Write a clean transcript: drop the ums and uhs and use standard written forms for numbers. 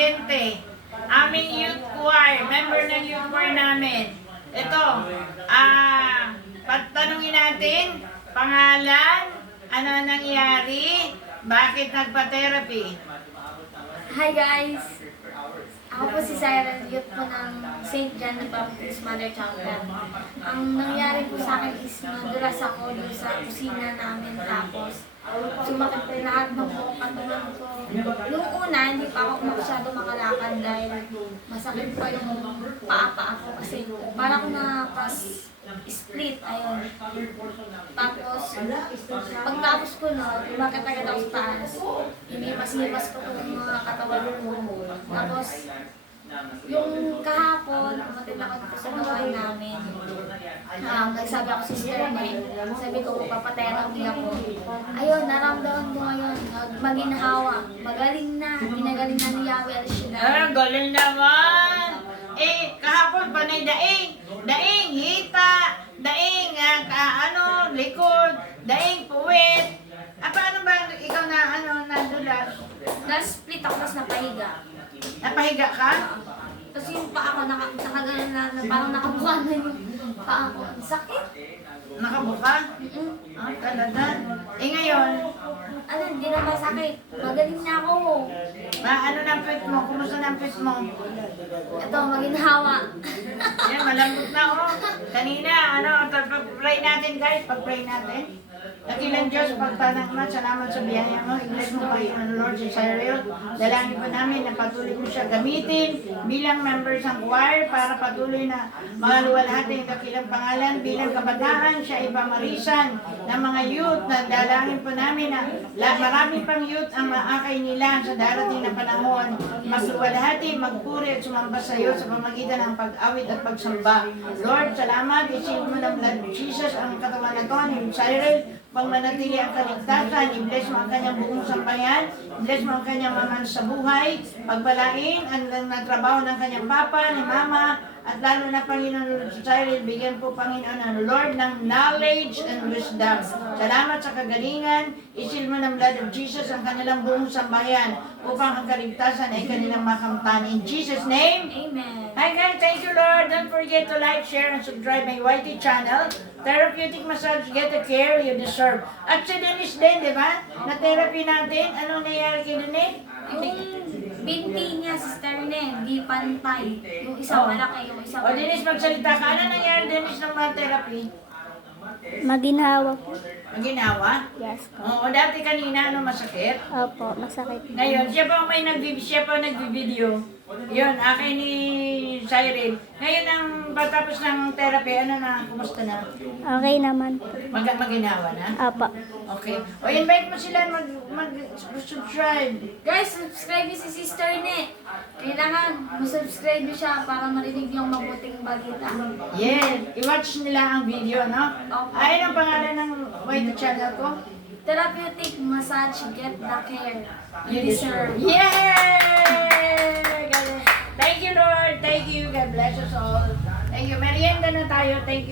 pasyente. Aming youth choir, member ng youth choir namin. Ito, patanungin natin, pangalan, ano nangyari, bakit nagpa-therapy? Hi guys! Ako po si Siren, youth po ng St. John the Baptist Mother Chapel. Ang nangyari po sa akin is nadulas ako doon sa kusina namin tapos sumakit po lahat ng buong katawan ko. Nung una, hindi pa ako masyado makalakad dahil masakit pa yung paa ko kasi parang na-split, ayun. Tapos, pagtapos ko no, umagat agad ako sa taas. Hinimas-himas ko yung mga katawan ko. Tapos, yung kahapon, umatid ako dito sa bahay namin. Nagsabi ako sa sister niya, sabi ko, papatherapy ako. Ayun, naramdaman ko ngayon, maginhawa. Magaling na, ginagaling na ni Yahweh El-Shaddai. Galing naman! Kahapon panay daing, hita, daing, likod, daing, puwit. Paano ba ikaw nadulas? Na-split ako, tapos napahiga. Napahiga ka? Tapos yung paa ko, nakagalan na, parang nakabuka na yung paa ko. Ang sakit. Nakabuka? Talaga? Ngayon? Hindi na masakit. Magaling na ako. Ano na ang puwit mo? Kumusta na ang puwit mo? Ito, maginhawa. Yan, malambot na Kanina, pag-pray natin guys, pag-pray natin. Dakilang Diyos, pagtanang mo, salamat sa biyaya mo. I-bless mo Panginoon Lord si Cyril. Dalangin po namin na patuloy mo siya gamitin bilang members ng choir para patuloy na maluwalhati ang dakilang pangalan. Bilang kabataan, siya ay pamarisan ng mga youth na dalangin po namin na marami pang youth ang maakay nila sa darating na panahon. Magluwalhati, magpuri at sumamba sa iyo sa pamagitan ng pag-awit at pagsamba. Lord, salamat. Isin mo ng blood of Jesus ang katawan na to ni Cyril. Pag manatili ang kaligtasan, i-bless mo ang kanyang buong sambayan, i-bless mo ang kanyang maman sa buhay, pagpalain ang natrabaho ng kanyang papa, ni mama, at lalo na Panginoon sa Cyril, bigyan po Panginoon ng Lord ng knowledge and wisdom. Salamat sa kagalingan, isil mo ng blood of Jesus ang kanilang buong sambayan upang ang kaligtasan ay kanilang makamtan. In Jesus' name, Amen. Hi guys, thank you Lord. Don't forget to like, share, and subscribe my YT channel. Therapeutic massage, get the care you deserve. At si Dennis din, di ba? Na-therapy natin. Anong nangyari kay Dennis? Yung binti niya, sister niya, di pantay. Yung isa malaki, yung isa O Dennis, magsalita ka. Ano nangyari Dennis ng mga therapy? Maginhawa po. Maginawa? Yes po. Oo, dati kanina, masakit? Opo, masakit po. Ngayon, siya pa ang nagbibideo. Yun, akin ni Cyril. Ngayon, ang patapos ng therapy, kumusta na? Okay naman po. Maginawa na? Opo. Okay. O, invite mo sila mag-subscribe. Guys, subscribe niyo si sister niya. Kailangan masubscribe niyo siya para marinig yung mabuting balita. Yes, i-watch nila ang video, no? Ayun ang pangalan ng YT channel ko. Therapeutic massage, get the care you deserve. Yay! Thank you, Lord. Thank you. God bless us all. Thank you. Merienda na tayo. Thank you.